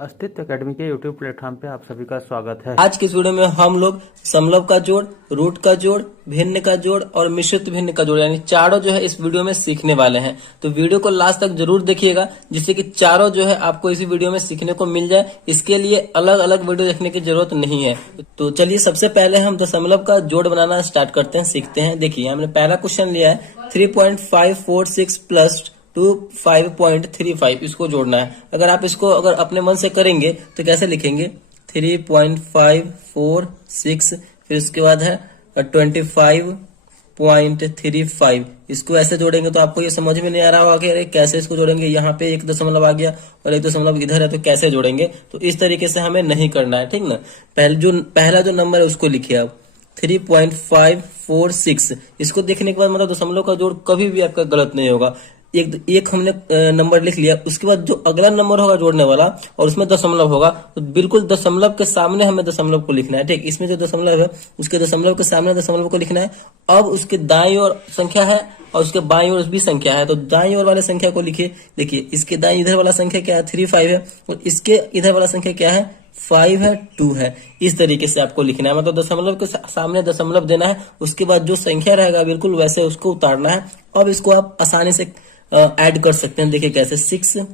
अस्तित्व एकेडमी के YouTube platform पे आप सभी का स्वागत है। आज की इस वीडियो में हम लोग समलव का जोड़, रूट का जोड़, भिन्न का जोड़ और मिश्रित भिन्न का जोड़ यानी चारों जो है इस वीडियो में सीखने वाले हैं। तो वीडियो को लास्ट तक जरूर देखिएगा जिससे कि चारों जो है आपको इसी वीडियो में सीखने को मिल जाए। इसके लिए अलग अलग वीडियो देखने की जरूरत नहीं है। तो चलिए सबसे पहले हम दशमलव का जोड़ बनाना स्टार्ट करते हैं, सीखते हैं। देखिए हमने पहला क्वेश्चन लिया है 3.546 प्लस 5.35 इसको जोड़ना है। अगर आप इसको अपने मन से करेंगे तो कैसे लिखेंगे 3.546 फिर उसके बाद है 25.35 इसको ऐसे जोड़ेंगे तो आपको ये समझ में नहीं आ रहा होगा कि अरे कैसे इसको जोड़ेंगे, यहाँ पे एक दशमलव आ गया और एक दशमलव इधर है तो कैसे जोड़ेंगे। तो इस तरीके से हमें नहीं करना है, ठीक ना। पहला जो नंबर है उसको लिखिए आप 3.546 इसको देखने के बाद मतलब दशमलव का जोड़ कभी भी आपका गलत नहीं होगा। एक हमने नंबर लिख लिया, उसके बाद जो अगला नंबर होगा जोड़ने वाला और उसमें दशमलव होगा तो बिल्कुल दशमलव के सामने हमें दशमलव को लिखना है, ठीक। इसमें जो दशमलव है उसके दशमलव के सामने दशमलव को लिखना है। अब उसके दाईं ओर संख्या है और उसके बाईं ओर भी संख्या है तो दाईं ओर वाले संख्या को लिखिए। देखिए इसके दाईं इधर वाला संख्या क्या है 35 है और इसके इधर वाला संख्या क्या है 5 है 2 है। इस तरीके से आपको लिखना है, मतलब दशमलव के सामने दशमलव देना है, उसके बाद जो संख्या रहेगा बिल्कुल वैसे उसको उतारना है। अब इसको आप आसानी से ऐड कर सकते हैं। देखिए कैसे 6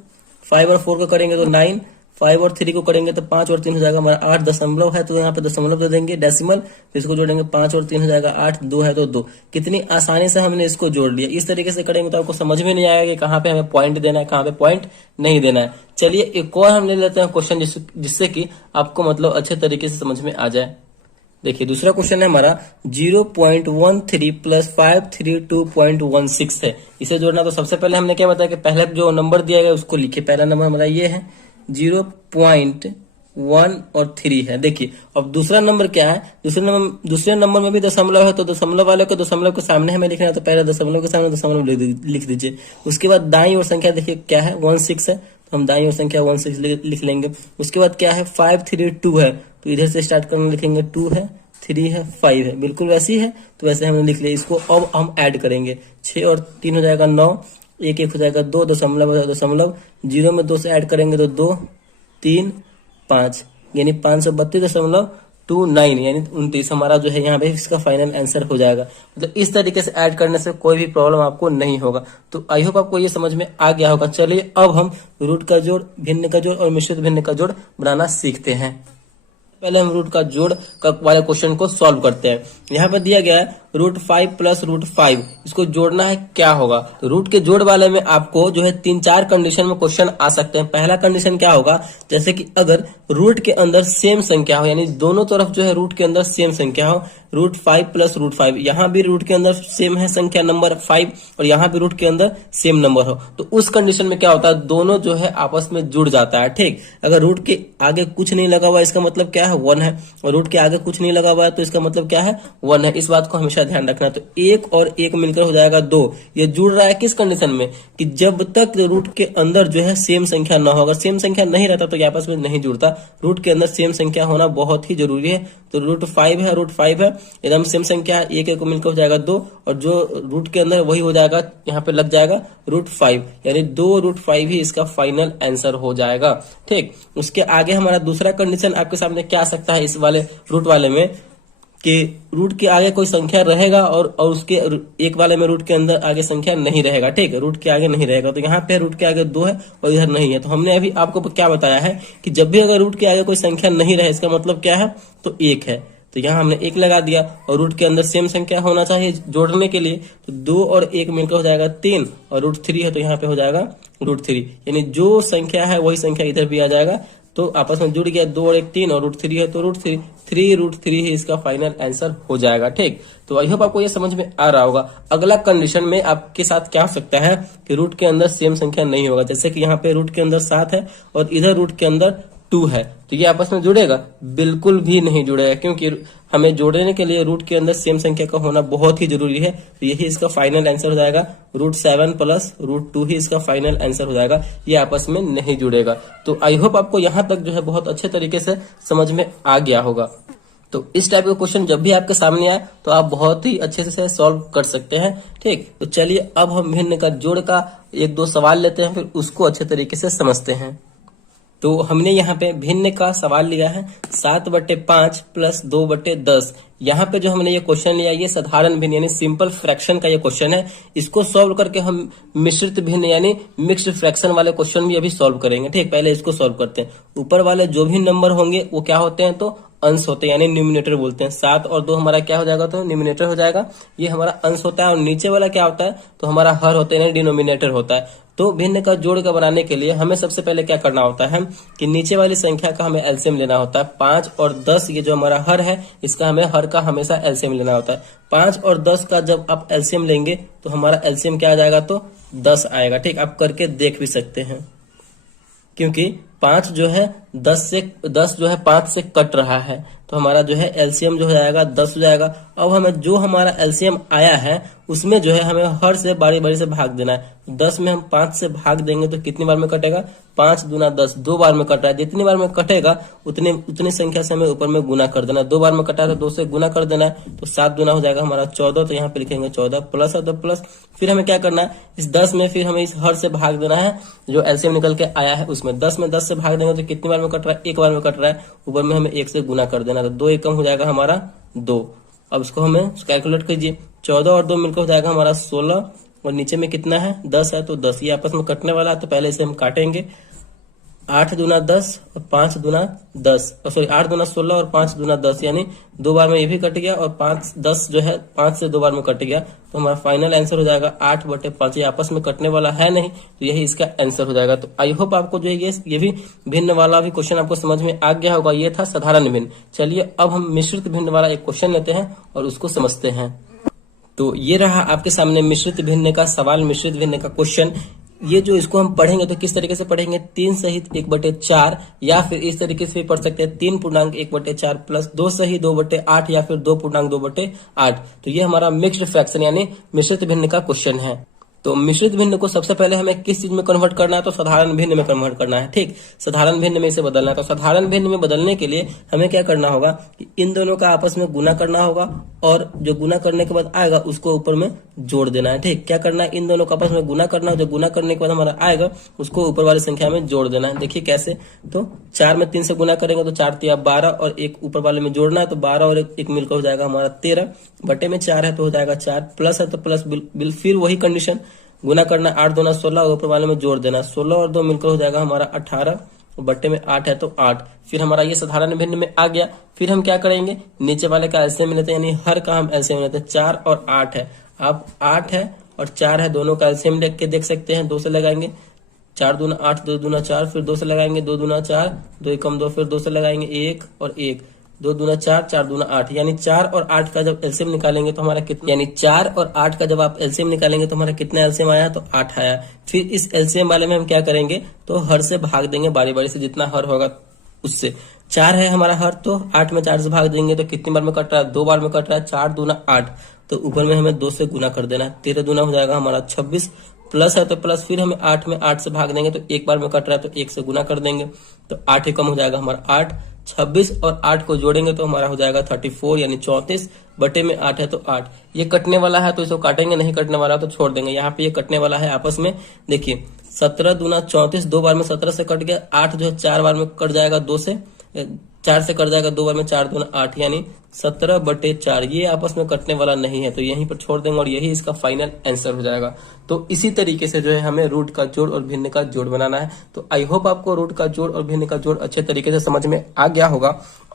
5 और 4 को करेंगे तो 9, 5 और 3 को करेंगे तो 5 और 3 हो जाएगा हमारा 8 दशमलव है तो यहाँ पे दशमलव दे देंगे डेसिमल, फिर इसको जोड़ेंगे 5 और 3 हो जाएगा 8, 2 है तो 2। कितनी आसानी से हमने इसको जोड़ लिया। इस तरीके से करेंगे तो आपको समझ में नहीं आएगा कि कहाँ पे हमें पॉइंट देना है, कहाँ पे पॉइंट नहीं देना है। चलिए एक और हम ले लेते हैं क्वेश्चन जिससे कि आपको मतलब अच्छे तरीके से समझ में आ जाए। देखिए दूसरा क्वेश्चन है हमारा 0.13 प्लस 532.16 है। इसे जोड़ना तो सबसे पहले हमने क्या बताया कि पहले जो नंबर दिया गया उसको लिखिए। पहला नंबर हमारा ये है 0.1 और 3 है। देखिए अब दूसरा नंबर क्या है, दूसरे नंबर में भी दशमलव है तो दशमलव वाले को दशमलव के सामने हमें लिखना है तो पहले दशमलव के सामने दशमलव लिख दीजिए। उसके बाद दाईं ओर संख्या देखिए क्या है 16 है तो हम दाईं ओर संख्या 16 लिख लेंगे। उसके बाद क्या है 532 है तो इधर से स्टार्ट करने लिखेंगे 2 है 3 है 5 है, बिल्कुल वैसी है तो वैसे हमने लिख लिया। इसको अब हम ऐड करेंगे 6 और 3 हो जाएगा 9, 1 1 हो जाएगा 2 दशमलव 0 में 2 से ऐड करेंगे तो 2 3 5 यानी 532.29 यानी 29 हमारा जो है यहाँ पे इसका फाइनल आंसर हो जाएगा। मतलब इस तरीके से ऐड करने से कोई भी प्रॉब्लम आपको नहीं होगा। तो आई होप आपको ये समझ में आ गया होगा। चलिए अब हम रूट का जोड़, भिन्न का जोड़ और मिश्रित भिन्न का जोड़ बनाना सीखते हैं। पहले हम रूट का जोड़ का वाले क्वेश्चन को सॉल्व करते हैं। यहाँ पर दिया गया है √5 प्लस √5 इसको जोड़ना है क्या होगा। तो रूट के जोड़ वाले में आपको जो है 3-4 कंडीशन में क्वेश्चन आ सकते हैं। पहला कंडीशन क्या होगा, जैसे कि अगर रूट के अंदर सेम संख्या हो यानी दोनों तरफ जो है रूट के अंदर सेम संख्या हो, √5 प्लस √5 यहाँ भी रूट के अंदर सेम है संख्या नंबर 5 और यहाँ भी रूट के अंदर सेम नंबर हो तो उस कंडीशन में क्या होता है दोनों जो है आपस में जुड़ जाता है, ठीक। अगर रूट के आगे कुछ नहीं लगा हुआ इसका मतलब क्या है 1 है और रूट के आगे कुछ नहीं लगा हुआ है तो इसका मतलब क्या है 1 है। इस बात को हमेशा ध्यान रखना। तो 1 और 1 मिलकर हो जाएगा 2। ये जुड़ रहा है किस कंडीशन में कि जब तक रूट के अंदर जो है सेम संख्या ना हो। अगर सेम संख्या नहीं रहता तो ये आपस में नहीं जुड़ता। रूट के अंदर सेम संख्या होना बहुत ही जरूरी है। तो √5 है √5 है एकदम सेम संख्या है, 1 1 मिलकर हो जाएगा 2 और जो रूट के अंदर वही हो जाएगा यहाँ पे लग जाएगा √5 यानी 2√5 ही इसका फाइनल आंसर हो जाएगा, ठीक। उसके आगे हमारा दूसरा कंडीशन आपके सामने क्या आ सकता है इस वाले रूट वाले में कि रूट के आगे कोई संख्या रहेगा और उसके एक वाले में रूट के अंदर आगे संख्या नहीं रहेगा, ठीक है। रूट के आगे नहीं रहेगा तो यहाँ पे रूट के आगे 2 है और इधर नहीं है। तो हमने अभी आपको क्या बताया है कि जब भी अगर रूट के आगे कोई संख्या नहीं रहे इसका मतलब क्या है तो 1 है। तो यहाँ हमने 1 लगा दिया और रूट के अंदर सेम संख्या होना चाहिए जोड़ने के लिए तो 2 और 1 मिलकर हो जाएगा 3 और √3 है तो यहाँ पे हो जाएगा √3 यानी जो संख्या है वही संख्या इधर भी आ जाएगा तो आपस में जुड़ गया 2 और 1 3 और √3 है तो √3 ही इसका फाइनल आंसर हो जाएगा, ठीक। तो आई होप आपको ये समझ में आ रहा होगा। अगला कंडीशन में आपके साथ क्या हो सकता है कि रूट के अंदर सेम संख्या नहीं होगा। जैसे कि यहाँ पे रूट के अंदर 7 है और इधर रूट के अंदर 2 है तो ये आपस में जुड़ेगा, बिल्कुल भी नहीं जुड़ेगा क्योंकि हमें जोड़ने के लिए रूट के अंदर सेम संख्या का होना बहुत ही जरूरी है। तो यही इसका फाइनल आंसर हो जाएगा √7 प्लस √2 ही इसका फाइनल आंसर हो जाएगा। ये आपस में नहीं जुड़ेगा। तो आई होप आपको यहाँ तक जो है बहुत अच्छे तरीके से समझ में आ गया होगा। तो इस टाइप का क्वेश्चन जब भी आपके सामने आए तो आप बहुत ही अच्छे से सॉल्व कर सकते हैं, ठीक। तो चलिए अब हम भिन्न का जोड़ का 1-2 सवाल लेते हैं फिर उसको अच्छे तरीके से समझते हैं। तो हमने यहाँ पे भिन्न का सवाल लिया है 7/5 प्लस 2/10। यहाँ पे जो हमने ये क्वेश्चन लिया ये साधारण भिन्न यानी सिंपल फ्रैक्शन का ये क्वेश्चन है। इसको सॉल्व करके हम मिश्रित भिन्न यानी मिक्स्ड फ्रैक्शन वाले क्वेश्चन भी अभी सॉल्व करेंगे। ठीक, पहले इसको सॉल्व करते हैं। ऊपर वाले जो भी नंबर होंगे वो क्या होते हैं, तो अंश होते हैं यानी न्यूमिनेटर बोलते हैं। 7 और 2 हमारा क्या हो जाएगा, तो न्यूमिनेटर हो जाएगा, ये हमारा अंश होता है। और नीचे वाला क्या होता है, तो हमारा हर होता है यानी डिनोमिनेटर होता है। तो भिन्न का जोड़ का बनाने के लिए हमें सबसे पहले क्या करना होता है कि नीचे वाली संख्या का हमें एलसीएम लेना होता है। 5 और 10 ये जो हमारा हर है इसका हमें हर का हमेशा एलसीएम लेना होता है। 5 और 10 का जब आप एलसीएम लेंगे तो हमारा एलसीएम क्या आ जाएगा, तो 10 आएगा। ठीक, आप करके देख भी सकते हैं, क्योंकि 5 जो है 10 जो है 5 से कट रहा है, तो हमारा जो है एलसीएम जो हो जाएगा 10 हो जाएगा। अब हमें जो हमारा एलसीएम आया है उसमें जो है हमें हर से बारी बारी से भाग देना है। 10 में हम 5 से भाग देंगे तो कितनी बार में कटेगा, 5 दूना 10, 2 बार में कट रहा है। जितनी बार में कटेगा उतनी संख्या से हमें ऊपर में गुना कर देना। 2 बार में कटा है तो 2 से गुना कर देना है, तो 7 दूना हो जाएगा हमारा 14। तो यहाँ पे लिखेंगे 14 प्लस है तो प्लस। फिर हमें क्या करना है, इस 10 में फिर हमें इस हर से भाग देना है जो एलसीएम निकल के आया है उसमें। 10 में 10 से भाग देंगे तो कितनी बार में कट रहा है, 1 बार में कट रहा है। ऊपर में हमें 1 से गुना कर देना, तो 2 एकम हो जाएगा हमारा 2। अब इसको हमें कैलकुलेट कीजिए, 14 और 2 मिलकर हो जाएगा हमारा 16, और नीचे में कितना है 10 है, तो 10 ये आपस में कटने वाला है। तो पहले इसे हम काटेंगे, 8 दूना 10 और 5 दूना 10, सॉरी 8 दूना 16 और 5 दूना 10, यानी 2 बार में ये भी कट गया और 5 10 जो है 5 से 2 बार में कट गया। तो हमारा फाइनल आंसर हो जाएगा 8/5। ये आपस में कटने वाला है नहीं, तो यही इसका आंसर हो जाएगा। तो आई होप आपको जो है ये भी भिन्न वाला भी क्वेश्चन आपको समझ में आ गया होगा। ये था साधारण भिन्न। चलिए अब हम मिश्रित भिन्न वाला एक क्वेश्चन लेते हैं और उसको समझते हैं। तो ये रहा आपके सामने मिश्रित भिन्न का सवाल, मिश्रित भिन्न का क्वेश्चन। ये जो इसको हम पढ़ेंगे तो किस तरीके से पढ़ेंगे, 3 सहित 1/4, या फिर इस तरीके से भी पढ़ सकते हैं 3.1/4 प्लस 2 सहित 2/8, या फिर 2.2/8। तो ये हमारा मिक्स्ड फ्रैक्शन यानी मिश्रित भिन्न का क्वेश्चन है। तो मिश्रित भिन्न को सबसे पहले हमें किस चीज में कन्वर्ट करना है, तो साधारण भिन्न में कन्वर्ट करना है। ठीक, साधारण भिन्न में इसे बदलना है। तो साधारण भिन्न में बदलने के लिए हमें क्या करना होगा कि इन दोनों का आपस में गुना करना होगा, और जो गुना करने के बाद आएगा उसको ऊपर में जोड़ देना है। ठीक, क्या करना है, इन दोनों का आपस में गुना करना है, जो गुना करने के बाद हमारा आएगा उसको ऊपर वाली संख्या में जोड़ देना है। देखिए कैसे, तो 4 में 3 से गुना करेंगे तो 4 तिया 12, और एक ऊपर वाले में जोड़ना है, तो 12 और एक मिलकर हो जाएगा हमारा 13, बटे में 4 है तो हो जाएगा 4, प्लस है तो प्लस, फिर वही कंडीशन, गुना करना 8 दूना 16, ऊपर वाले में जोड़ देना, 16 और 2 मिलकर हो जाएगा हमारा 18, बट्टे में 8 है तो 8। फिर हमारा ये साधारण भिन्न में आ गया। फिर हम क्या करेंगे, नीचे वाले का एलसीएम लेते हैं, यानी हर का हम एलसीएम लेते हैं। 4 और 8 है, आप 8 है और 4 है, दोनों का एलसीएम लेके के देख सकते हैं। 2 से लगाएंगे, 4 दूना 8, 2 दूना 4, फिर 2 से लगाएंगे, 2 दूना 4, 2 एकम 2, फिर 2 से लगाएंगे 1 और 1, 2 दूना 4, 4 दूना 8, यानी 4 और 8 का जब एलसीएम निकालेंगे तो हमारा कितना, यानी 4 और 8 का जब आप एलसीएम निकालेंगे तो हमारा कितना एलसीएम आया, तो 8 आया। फिर इस एलसीएम वाले में हम क्या करेंगे, तो हर से भाग देंगे बारी बारी से, जितना हर होगा उससे। 4 है हमारा हर, तो 8 में 4 से भाग देंगे तो कितनी बार में कट रहा है, 2 बार में कट रहा है। 4 दूना 8, तो ऊपर में हमें 2 से गुना कर देना है, 13 दूना हो जाएगा हमारा 26, प्लस है तो प्लस, फिर हमें 8 में 8 से भाग देंगे तो 1 बार में कट रहा है तो 1 से गुना कर देंगे, तो 8 ही कम हो जाएगा हमारा 8। 26 और 8 को जोड़ेंगे तो हमारा हो जाएगा 34, यानी 34, बटे में 8 है तो 8। ये कटने वाला है तो इसको काटेंगे, नहीं कटने वाला तो छोड़ देंगे। यहाँ पे ये कटने वाला है आपस में, देखिए 17 दूना 34, 2 बार में 17 से कट गया। 8 जो है 4 बार में कट जाएगा, 2 से 4 से कट जाएगा, 2 बार में 4 दूना 8, यानी 17/4। ये आपस में कटने वाला नहीं है तो यहीं पर छोड़ देंगे और यही इसका फाइनल आंसर हो जाएगा। तो इसी तरीके से जो है हमें रूट का जोड़ और भिन्न का जोड़ बनाना है। तो आई होप आपको रूट का जोड़ और भिन्न का जोड़ अच्छे तरीके से समझ में आ गया होगा।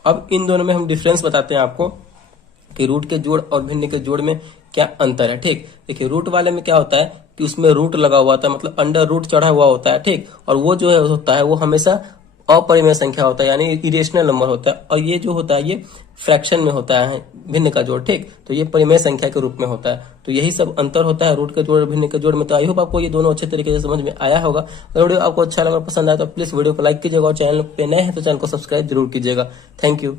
अब इन दोनों में हम डिफरेंस बताते हैं आपको कि रूट के जोड़ और भिन्न के जोड़ में क्या अंतर है। ठीक, देखिए रूट वाले में क्या होता है कि उसमें रूट लगा हुआ होता है, मतलब अंडर रूट चढ़ा हुआ होता है। ठीक, और वो जो है होता है वो हमेशा अपरिमेय संख्या होता है, यानी इरेशनल नंबर होता है। और ये जो होता है ये फ्रैक्शन में होता है भिन्न का जोड़। ठीक, तो ये परिमेय संख्या के रूप में होता है। तो यही सब अंतर होता है रूट के जोड़ और भिन्न के जोड़ में। तो आई होप आपको ये दोनों अच्छे तरीके से समझ में आया होगा। अगर वीडियो आपको अच्छा लगा, पसंद आया तो प्लीज वीडियो को लाइक कीजिएगा और चैनल पे नए हैं तो चैनल को सब्सक्राइब जरूर कीजिएगा। Thank you.